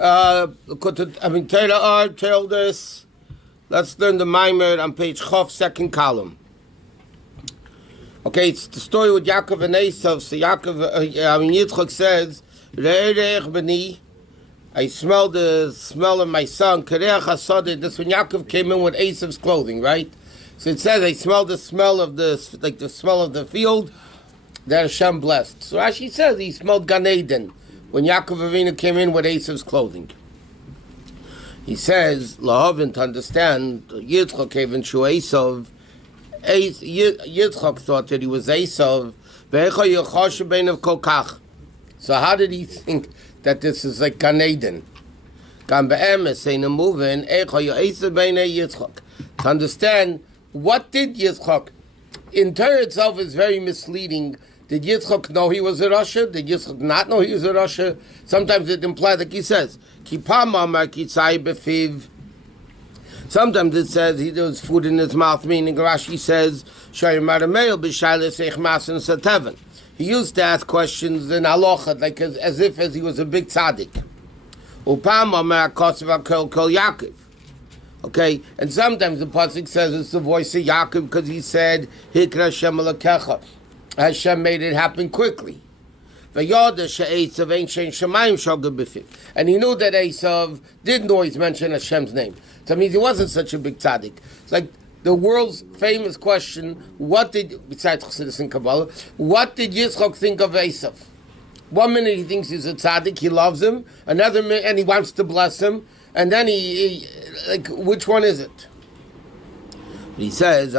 Torah Or told us. Let's learn the Maamarim on page Chof, second column. Okay, it's the story with Yaakov and Esav. So Yitzchak says, "Re'erech b'ni," I smell the smell of my son. Kareach hasadeh. This when Yaakov came in with Esav's clothing, right? So it says, "I smell the smell of the smell of the field that Hashem blessed." So Rashi says he smelled Gan Eden when Yaakov Avinu came in with Esav's clothing. He says, "Lahavin," to understand, Yitzchak even shu Esav. Yitzchak thought that he was Esav. So how did he think that this is like Gan Eden? To understand, what did Yitzchak? In Torah itself is very misleading. Did Yitzchak know he was a Rasha? Did Yitzchak not know he was a Rasha? Sometimes it implies, like he says, sometimes it says there was food in his mouth, meaning Rashi says, he used to ask questions in halacha, like as if he was a big tzaddik. Okay, and sometimes the pasuk says it's the voice of Yaakov because he said, Hikra Hashem Elokecha. Hashem made it happen quickly. And he knew that Esav didn't always mention Hashem's name. So that means he wasn't such a big tzaddik. It's like the world's famous question, besides Chassidus and Kabbalah, what did Yitzchak think of Esav? 1 minute he thinks he's a tzaddik, he loves him. Another minute, and he wants to bless him. And then he which one is it? He says,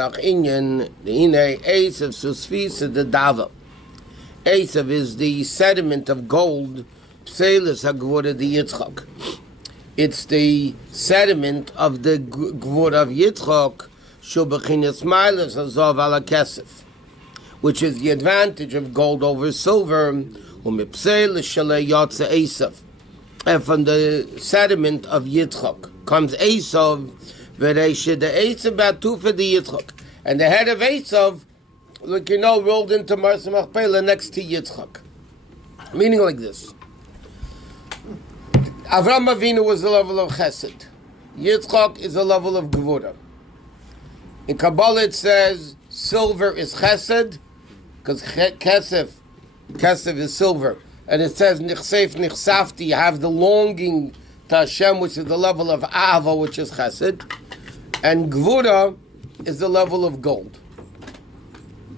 Esav is the sediment of gold. It's the sediment of the gvur of Yitzchak, which is the advantage of gold over silver. And from the sediment of Yitzchak comes Esav, and the head of Esav, like rolled into Marsa Machpelah next to Yitzchak. Meaning like this. Avram Avinu was the level of Chesed. Yitzchak is a level of Gevurah. In Kabbalah it says silver is Chesed, because Kesef is silver. And it says Nichsef Nichsafti, you have the longing to Hashem, which is the level of Ava, which is Chesed. And Gevurah is the level of gold.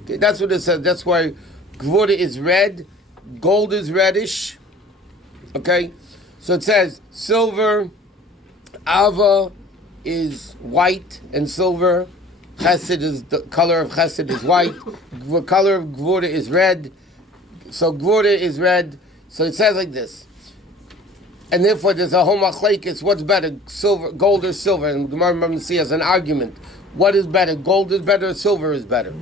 Okay, that's what it says. That's why Gevurah is red, gold is reddish. Okay? So it says silver, Ava is white and silver. Chesed is, the color of Chesed is white. The color of Gevurah is red. So Gevurah is red. So it says like this. And therefore there's a whole machlekes. What's better, silver, gold or silver? And Gemara remember to see as an argument. What is better? Gold is better or silver is better?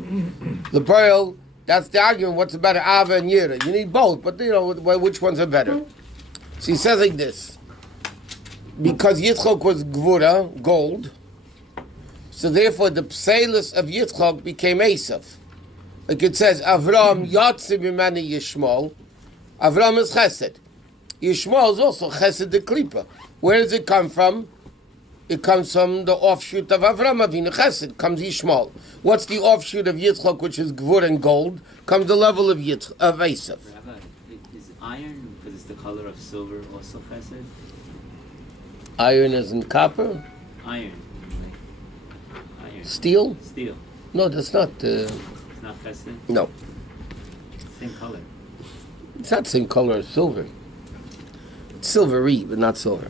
The pearl, that's the argument. What's better, Ava and Yira? You need both, but which ones are better? So he says like this. Because Yitzchak was Gvura, gold, so therefore the pseilus of Yitzchak became Esav. Like it says, Avram Yotze B'mani Yishmol. Avram is Chesed. Yishmol is also Chesed de Klipa. Where does it come from? It comes from the offshoot of Avram Avinu Chesed. Comes Yishmol. What's the offshoot of Yitzchak, which is Gvur and gold? Comes the level of Esav. Rabbi, is iron, because it's the color of silver, also Chesed? Iron is in copper? Iron. Iron. Steel? Steel. No, that's not. It's not Chesed? No. Same color. It's not the same color as silver. It's silvery, but not silver.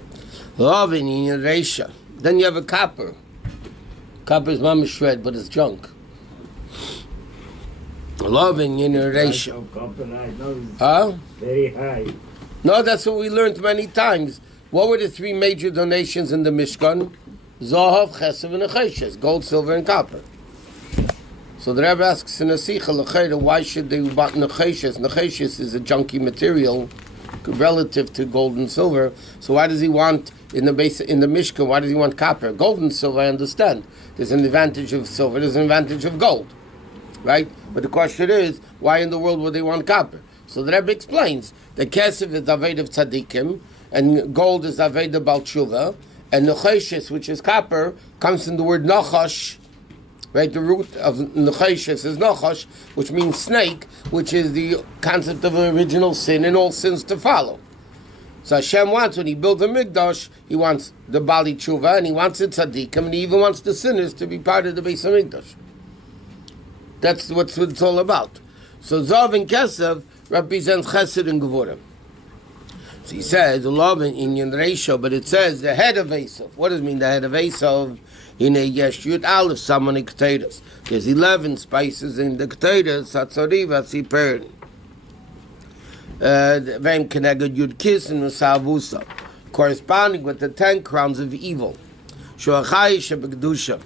Then you have a copper. Copper is mama shred, but it's junk. Loving generation. Huh? Very high. No, that's what we learned many times. What were the three major donations in the Mishkan? Zohav, Chesed, and Necheshes. Gold, silver, and copper. So the Rebbe asks in a Sicha, why should they want Necheshes? Necheshes is a junky material relative to gold and silver. So why does he want in the Mishkan? Why does he want copper? Gold and silver, I understand. There's an advantage of silver. There's an advantage of gold, right? But the question is, why in the world would they want copper? So the Rebbe explains the kesef is aved of tzaddikim, and gold is Aveda Bal Tshuva, and Necheshes, which is copper, comes from the word Nachash. Right, the root of Necheshes is Nachash, which means snake, which is the concept of original sin and all sins to follow. So Hashem wants, when He builds a Mikdash, He wants the Bali Tshuva, and He wants the Tzaddikim, and He even wants the sinners to be part of the Beis HaMikdash. That's what it's all about. So Zav and Kesef represents Chesed and Gevurah. So he says, love in Inyan ratio, but it says the head of Esav. What does it mean, the head of Esav? In a Yeshut Aleph, someone in potatoes. There's 11 spices in the potatoes, Satzori, Vatsiperin. Vem Keneged Yud Kis and Musavusa, corresponding with the 10 crowns of evil. Shoachayis Shebekdusha.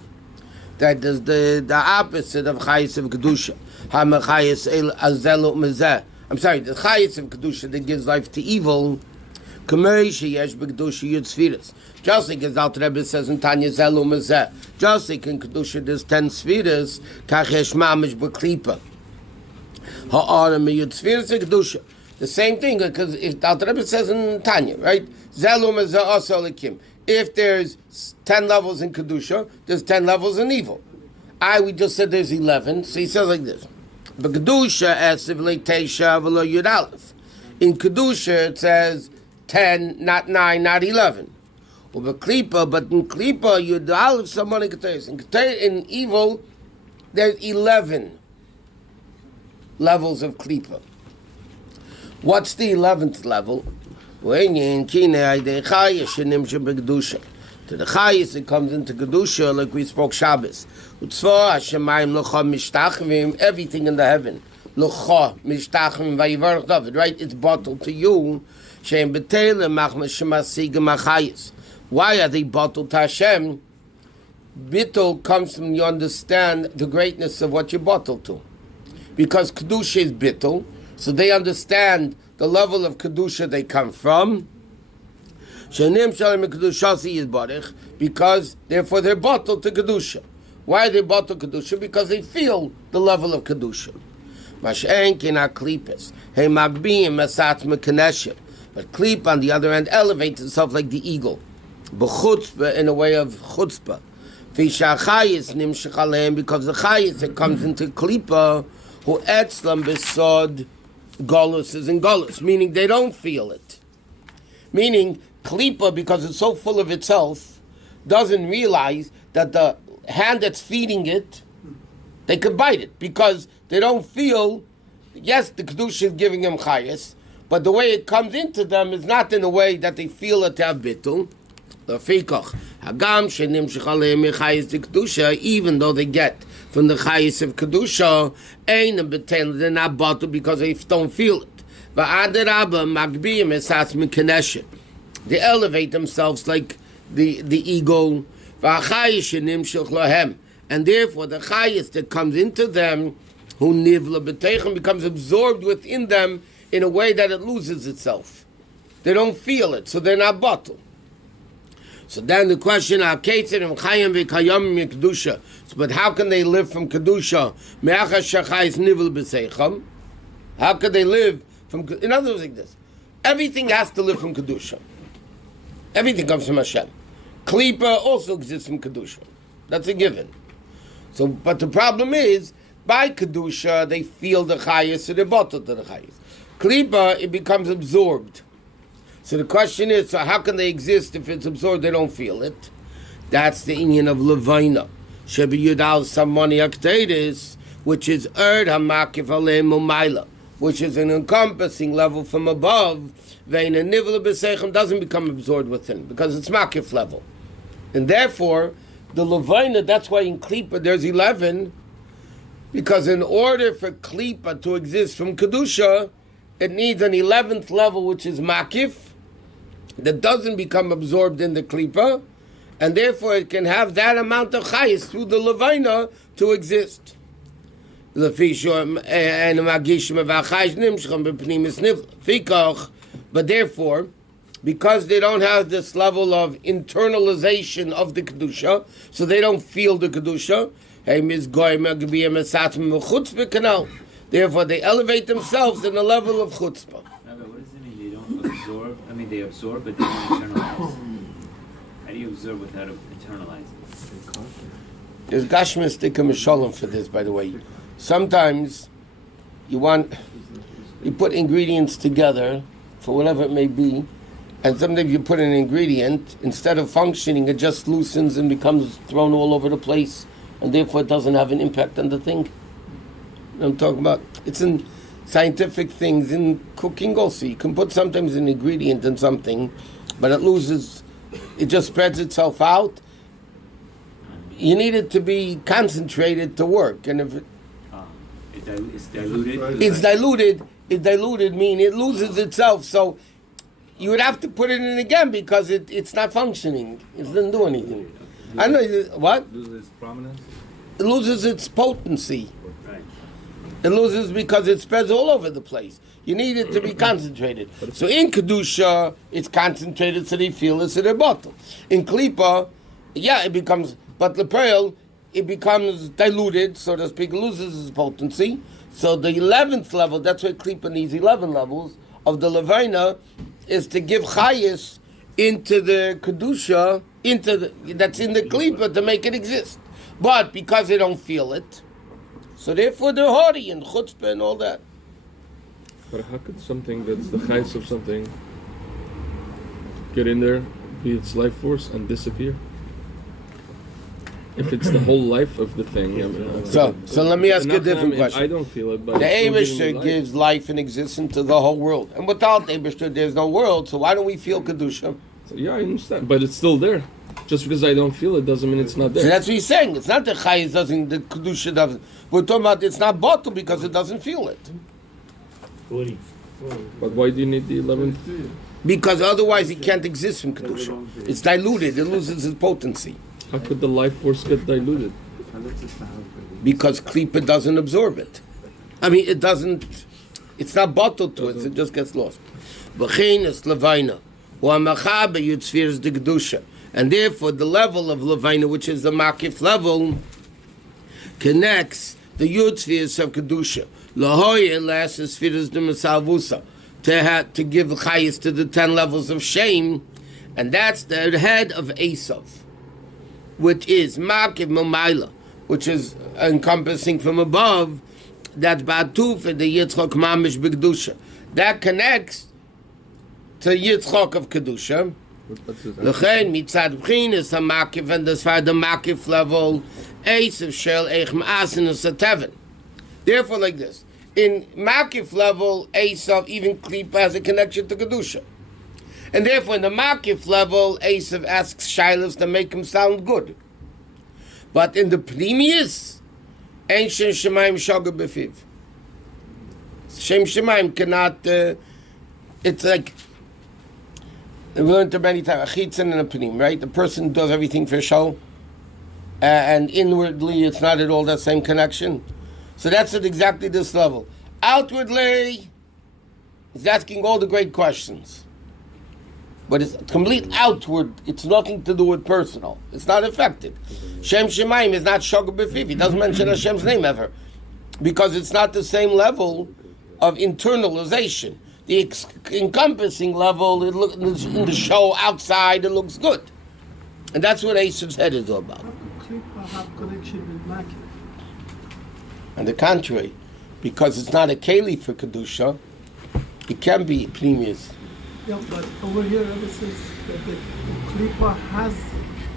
That is the opposite of Chayis of Kedusha. Hamachayis El Azelu Mezeh. I'm sorry, the Chayis of Kedusha that gives life to evil. Just like as Alter Rebbe says in Tanya Zelu Mezeh, just like in Kedusha there's 10 spheres, Kach Yesh Mamish B'Klipa. Ha'arim Yud Spheres in Kedusha. The same thing, because if Alter Rebbe says in Tanya, right? Zelu Mezeh Asa Lekim. If there's 10 levels in Kedusha, there's 10 levels in evil. We just said there's 11, so he says like this. But Kedusha Esiv Leitesha V'lo Yud Aleph. In Kedusha it says 10, not 9, not 11. But in Klipa, Yud Aleph Samani Keteris. In evil, there's 11 levels of Klipa. What's the 11th level? To the Chayis, it comes into Kedusha, like we spoke Shabbos. Everything in the heaven. Right? It's bottled to you. Why are they bottled to Hashem? Bittul comes from you understand the greatness of what you bottled to. Because Kedusha is Bittul, so they understand the level of Kedusha they come from. Because therefore they're bottled to Kedusha. Why are they bottled to Kedusha? Because they feel the level of Kedusha. But Klip, on the other hand, elevates itself like the eagle. B'chutzpah, in a way of chutzpah. Because the chayis that comes into Klipa, who etzlam besod golus is in golus, meaning they don't feel it. Meaning, Klipa, because it's so full of itself, doesn't realize that the hand that's feeding it, they could bite it, because they don't feel, yes, the Kedusha is giving them chayis, but the way it comes into them is not in a way that they feel it to have bittul. Even though they get from the chayis of Kedusha, they're not bottled because they don't feel it. They elevate themselves like the eagle. And therefore the chayis that comes into them, who nivla b'teichem, becomes absorbed within them in a way that it loses itself. They don't feel it, so they're not bottled. So then the question, but how can they live from Kedusha? How could they live from, in other words, like this, everything has to live from Kedusha. Everything comes from Hashem. Klipa also exists from Kedusha. That's a given. So, but the problem is, by Kedusha, they feel the chayis, so they're bottled to the chayis. Klipa, it becomes absorbed. So the question is, so how can they exist if it's absorbed, they don't feel it? That's the inyan of Levina. Shebi Yudal Samani Akteris, which is Erd HaMakif Aleim Umayla, which is an encompassing level from above. Vein and Nivla B'Seichem doesn't become absorbed within, because it's Makif level. And therefore, the Levina, that's why in Klipa there's 11, because in order for Klipa to exist from Kedusha, it needs an 11th level, which is Makif, that doesn't become absorbed in the Klipa, and therefore it can have that amount of chayis through the Levina to exist. But therefore, because they don't have this level of internalization of the Kedusha, so they don't feel the Kedusha, therefore they elevate themselves in the level of chutzpah. Rabbi, what does it mean they don't absorb? I mean, they absorb, but they don't internalize. How do you absorb without internalizing? There's Gashmistic and Mishalom for this, by the way. Sometimes you put ingredients together for whatever it may be, and sometimes you put an ingredient, instead of functioning, it just loosens and becomes thrown all over the place, and therefore it doesn't have an impact on the thing. You know what I'm talking about? It's in scientific things, in cooking also. You can put sometimes an ingredient in something, but it just spreads itself out. You need it to be concentrated to work, and if it's diluted. It's diluted. It's diluted, meaning it loses itself. So you would have to put it in again because it's not functioning. It doesn't do anything. I know what. Loses its prominence. It loses its potency. Right. It loses because it spreads all over the place. You need it to be concentrated. So in Kedusha, it's concentrated so they feel it's in their bottle. In Klipa, it becomes, but Lepeil, it becomes diluted, so to speak, loses its potency. So the 11th level, that's why Klipa needs 11 levels, of the Levina, is to give Chayis into the Kedusha, that's in the Klipa, to make it exist. But because they don't feel it, so therefore they're haughty and chutzpah and all that. But how could something that's the chayes of something get in there, be its life force, and disappear? If it's the whole life of the thing. So let me ask you a different question. I don't feel it, but the Eibishter gives life and existence to the whole world. And without Eibishter, there's no world, so why don't we feel Kedusha? So, yeah, I understand. But it's still there. Just because I don't feel it doesn't mean it's not there. So that's what he's saying. It's not the Chayes doesn't, the Kedusha doesn't. We're talking about it's not bottled because it doesn't feel it. But why do you need the 11th? Because otherwise it can't exist in Kedusha. It's diluted, it loses its potency. How could the life force get diluted? Because Klipa doesn't absorb it. I mean, it's not bottled to it, it just gets lost. And therefore the level of Levina, which is the Makif level, connects the Yud spheres of Kedusha. Lahoy and last spheres the Masalvusa. To give Chayis to the 10 levels of shame, and that's the head of Esav, which is Makiv Momaila, which is encompassing from above. That's Batuf and the Yitzchok Mamish B'Kedusha. That connects to Yitzchok of Kedusha. L'chein mitzad b'chinas ha'makiv, and as far the makif level, Esav shel eich ma'asin u'sateven. Therefore, like this, in makif level, Esav, even Klipa, has a connection to Kedusha. And therefore, in the makif level, Esav asks Shilas to make him sound good. But in the Pnimius, Ein Shem Shemaim Shoga B'Fiv. Shem Shemaim cannot, it's like, we learned it many times, a chitzin and a pnim, right? The person does everything for show, and inwardly it's not at all that same connection. So that's at exactly this level. Outwardly, he's asking all the great questions. But it's complete outward, it's nothing to do with personal. It's not affected. Shem Shemaim is not Shogah B'Fiv. He doesn't mention Hashem's name ever. Because it's not the same level of internalization. The encompassing level, it look, in the show outside, it looks good. And that's what Esav's head is all about. Klipa have connection with Makif. On the contrary, because it's not a keli for Kedusha, it can be Pnimius. Yeah, but over here it says that the Klipa has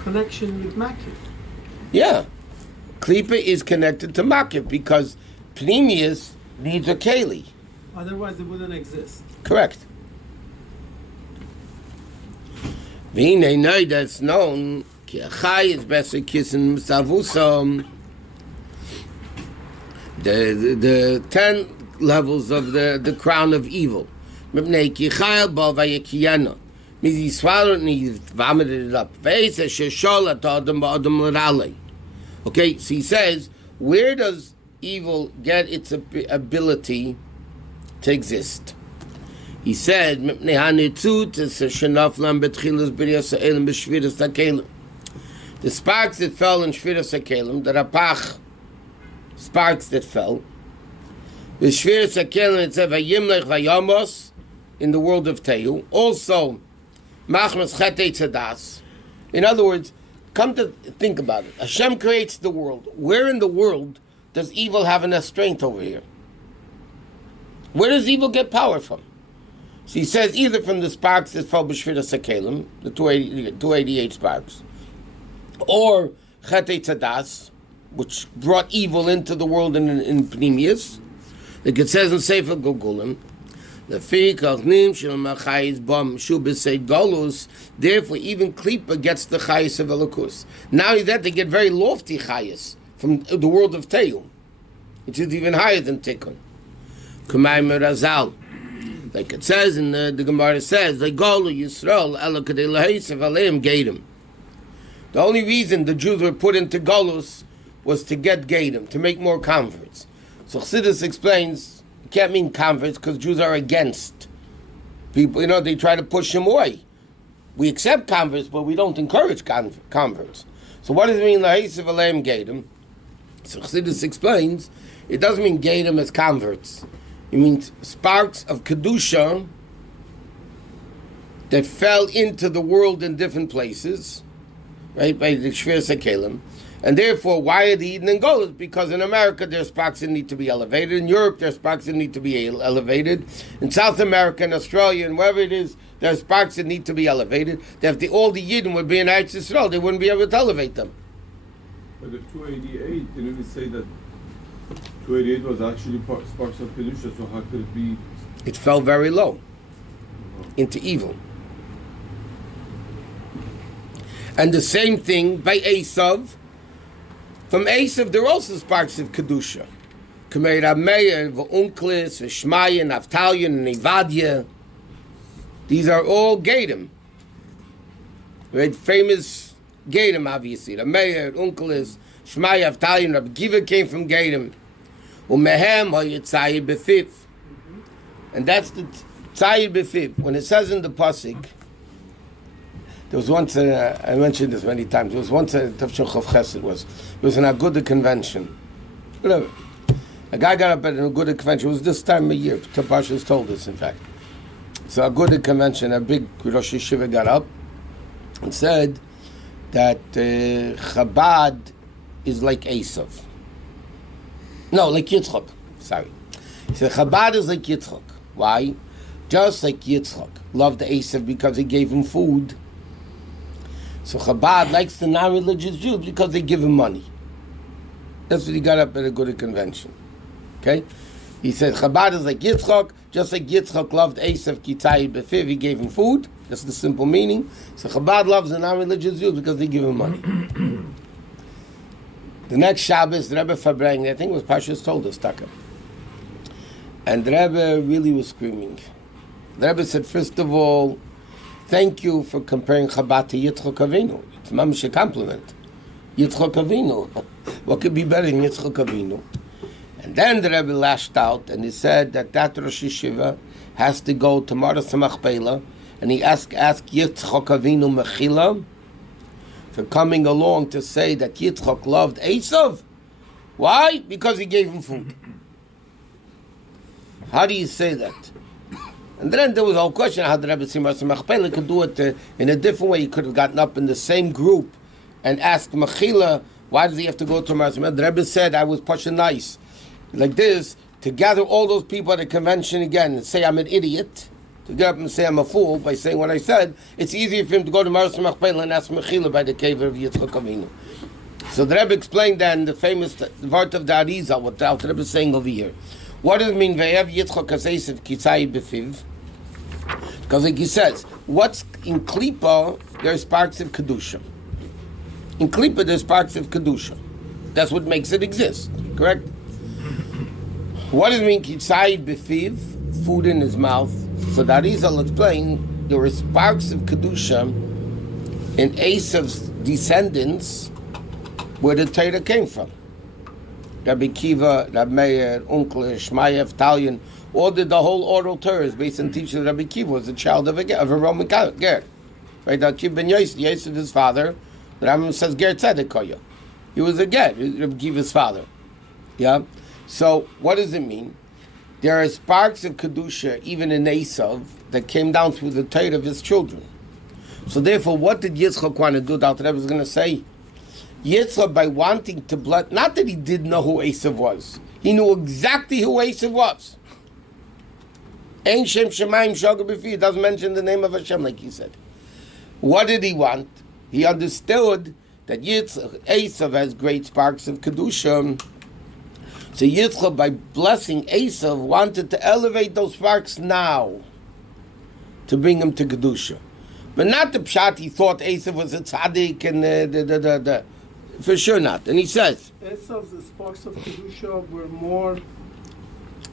connection with Makif. Yeah. Klipa is connected to Makif because Pnimius needs a keli. Otherwise it wouldn't exist. Correct. V'hinei noi, that's known, ki achai is beser kissing misavusam. The 10 levels of the crown of evil. Mipnei ki chayel bo vayekiyana. Means he swallowed and he vomited it up. Ve'esa sheshol at adam ba'adam l'ralei. Okay, so he says, where does evil get its ability to exist? He said, the sparks that fell in Shviras HaKelim, the Rapach sparks that fell, the Shviras HaKelim, it said, Vayimlech Vayamos, in the world of Teyu. Also, Machmas Chetei Tzadas. In other words, come to think about it. Hashem creates the world. Where in the world does evil have enough strength over here? Where does evil get power from? So he says either from the sparks that fell b'shviras hakelim, the 288 sparks, or Chetei Tzadas, which brought evil into the world in Pnimius. Like it says in Sefer Gogulim, therefore even Klippa gets the chayis of Elokus. Not only that, they get very lofty chayis from the world of Teyu, which is even higher than Tikkun. Like it says in the Gemara says, the only reason the Jews were put into Golus was to get Gadim, to make more converts. So Chassidus explains, it can't mean converts because Jews are against people. They try to push them away. We accept converts, but we don't encourage converts. So what does it mean, Lahesiv Aleim Gadim? So Chassidus explains, it doesn't mean Gadim as converts. It means sparks of Kedusha that fell into the world in different places, right, by the Shviras HaKelim. And therefore, why are they eating in Golos? Because in America, there's sparks that need to be elevated. In Europe, there's sparks that need to be elevated. In South America and Australia and wherever it is, there's sparks that need to be elevated. That if all the Yidden would be in Eretz Yisrael, they wouldn't be able to elevate them. But the 288, didn't we say that 288 was actually sparks of Kedusha, so how could it be? It fell very low into evil. And the same thing by Esav. From Esav, there are also sparks of Kedusha. Kamei Rameir, V'unklis, V'shmaya, Naftalion, and Evadia. These are all Gadim. Right? Famous Gadim, obviously. Rameir, Unklis, Shmaya, Naftalion, Rabbi Kiva came from Gadim. Umehem ha'yitzayir b'fiv. And that's the tzayir b'fiv. When it says in the pasuk, there was once, I mentioned this many times, there was once a Tavshon Chav Chesed, it was an Aguda convention. Whatever. A guy got up at an Aguda convention, it was this time of year, Parshat Toldot, in fact. So Aguda convention, a big Rosh Yeshiva got up and said that Chabad is like Esav. No, like Yitzchak. Sorry. He said Chabad is like Yitzchak. Why? Just like Yitzchak loved Esav because he gave him food. So Chabad likes the non-religious Jews because they give him money. That's what he got up at a good convention. Okay? He said Chabad is like Yitzchak, just like Yitzchak loved Esav Kitayid Befiv, he gave him food. That's the simple meaning. So Chabad loves the non-religious Jews because they give him money. The next Shabbos, the Rebbe Fabrang, I think it was Parshat Toldot, Taka. And the Rebbe really was screaming. The Rebbe said, first of all, thank you for comparing Chabad to Yitzchak Avinu. It's mamish a compliment. Yitzchak Avinu. What could be better than Yitzchak Avinu? And then the Rebbe lashed out and he said that Rosh Yeshiva has to go to Maras Machpelah and he asked Yitzchak Avinu Mechila for coming along to say that Yitzchak loved Esav. Why? Because he gave him food. How do you say that? And then there was a whole question how the Rebbe Tzimras Machpelah could do it in a different way. He could have gotten up in the same group and asked Mechila, why does he have to go to Maras? The Rebbe said, I was pushing nice. Like this, to gather all those people at a convention again and say I'm an idiot, to get up and say I'm a fool by saying what I said, it's easier for him to go to Maras Machpelah and ask Mechila by the cave of Yitzchak Avinu. So the Rebbe explained then the famous part of the Arizal, what the Rebbe is saying over here. What does it mean, Ve'ev Yitzchak Aseisiv Kitzai Befiv? Because like he says, what's in Klippa, there's sparks of Kedusha. In Klippa, there's sparks of Kedusha. That's what makes it exist, correct? What does it mean, Kitzai Befiv? Food in his mouth. So the Arizal will explain, there were sparks of Kedusha in Esav's descendants where the Torah came from. Rabbi Kiva, Rabbi Meir, Uncle, Shmaya, Talion, all did the whole oral Torah is based on teaching that Rabbi Kiva was a child of a Roman Ger. Right? Rabbi Kiva ben Yosef, his father, the Rambam says Ger Tzedek. He was a Ger, Rabbi Kiva's father. Yeah? So, what does it mean? there are sparks of Kedusha, even in Esav, that came down through the Torah of his children. So therefore, what did Yitzchak want to do? The Alter Rebbe is going to say, Yitzchak, by wanting to bless, not that he didn't know who Esav was. He knew exactly who Esav was. Ein Shem Shemaim Shogeg B'fi. It doesn't mention the name of Hashem, like he said. What did he want? He understood that Esav has great sparks of Kedusha. So Yitzchak, by blessing Esav, wanted to elevate those sparks now to bring him to Kedusha. But not the pshat, he thought Esav was a tzaddik and for sure not. And he says, Esav's sparks of Kedusha were more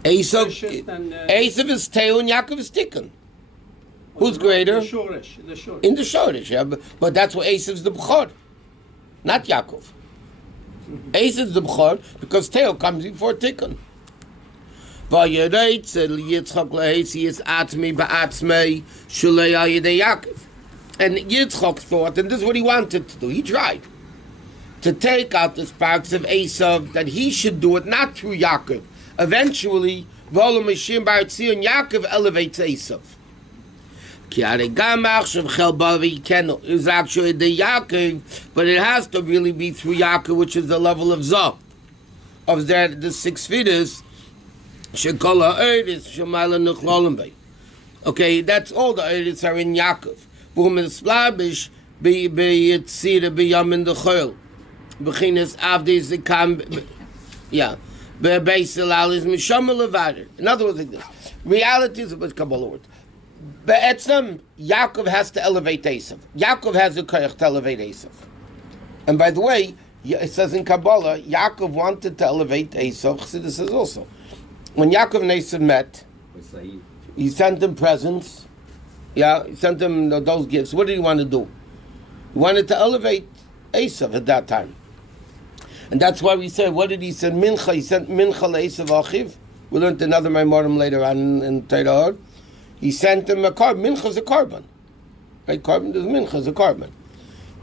Esav precious than... Esav is Teo and Yaakov is Tikkun. Who's greater? The Shoresh. In the Shoresh, yeah. But that's why Esav's the B'chor, not Yaakov. Esav's the B'chor because Teo comes before Tikkun. And Yitzchak thought, and this is what he wanted to do, he tried to take out the sparks of Esav, that he should do it not through Yaakov. Eventually, Yaakov elevates Esav. Is actually the Yaakov, but it has to really be through Yaakov, which is the level of Zah. Of the 6 feeders. Okay, that's all the Eretz are in Yaakov. In other words, like this. Reality is what Kabbalah word. Be'etzem, Yaakov has to elevate Esav. Yaakov has a koyach to elevate Esav. And by the way, it says in Kabbalah, Yaakov wanted to elevate Esav. Chassidus says also, when Yaakov and Esav met, he sent them presents. Yeah, he sent them those gifts. What did he want to do? He wanted to elevate Esav at that time. And that's why we say, what did he send? Mincha. He sent Mincha le'Esav Achiv. We learned another Maamarim later on in Torah Or. He sent him a carbon. Mincha is a carbon. Right? Carbon, there's Mincha is a carbon.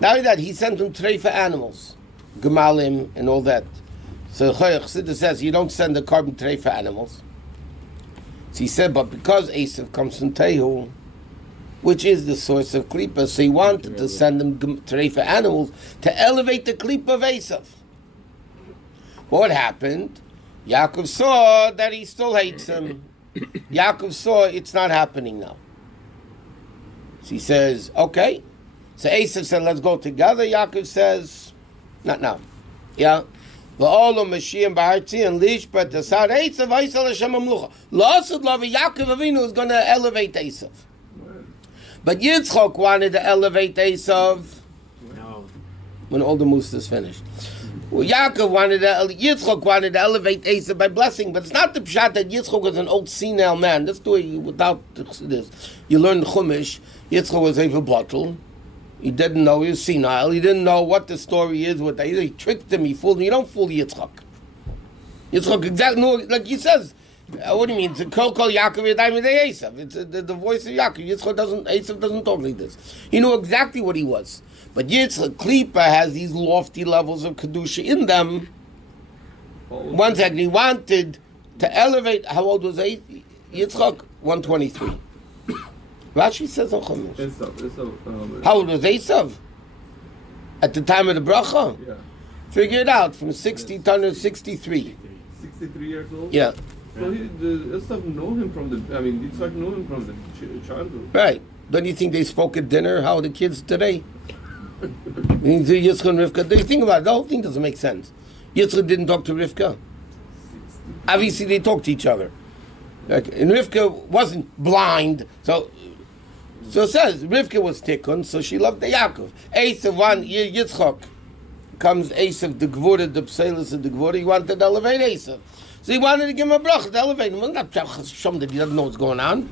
Not only that, he sent him treifa animals. Gemalim and all that. So Chassidus says, you don't send the carbon treifa animals. So he said, but because Esav comes from Tehu, which is the source of Klippa, so he wanted to send them treifa animals to elevate the Klippa of Esav. What happened? Yaakov saw that he still hates him. Yaakov saw it's not happening now. So he says, okay. So Esav said, let's go together. Yaakov says, not now. Yeah. Yaakov Avinu is going to elevate Esav. But Yitzchak wanted to elevate Esav when all the moose is finished. Well, Yitzchak wanted to elevate Esav by blessing, but it's not the pshat that Yitzchak was an old senile man. That's the way, without this. You learn the Chumash, Yitzchak was a bottle. He didn't know, he was senile. He didn't know what the story is. He tricked him, he fooled him. You don't fool Yitzchak. Yitzchak exactly knew, like he says, what do you mean? It's a kol Yaakov Yadayim Yedei Esav. It's the voice of Yaakov. Esav doesn't talk like this. He knew exactly what he was. But Yitzchak, Klippa has these lofty levels of Kedusha in them. One second, he wanted to elevate, how old was Yitzchak? 123. Rashi says on Chumash. How old was Esav? At the time of the bracha? Yeah. Figure it out, from 60 to 63. 63 years old? Yeah. So Esav know him from Yitzchak know him from the childhood. Right. Don't you think they spoke at dinner? How are the kids today? Yitzchak and Rivka. Do you think about it? The whole thing doesn't make sense. Yitzchak didn't talk to Rivka. Obviously, they talked to each other. And Rivka wasn't blind, so it says Rivka was tikkun, so she loved the Yaakov. Esav one Yitzchak comes Esav the Gvura, the Pselis of the Gvura. He wanted to elevate Esav, so he wanted to give him a bracha to elevate him. Well, not Shem that he doesn't know what's going on.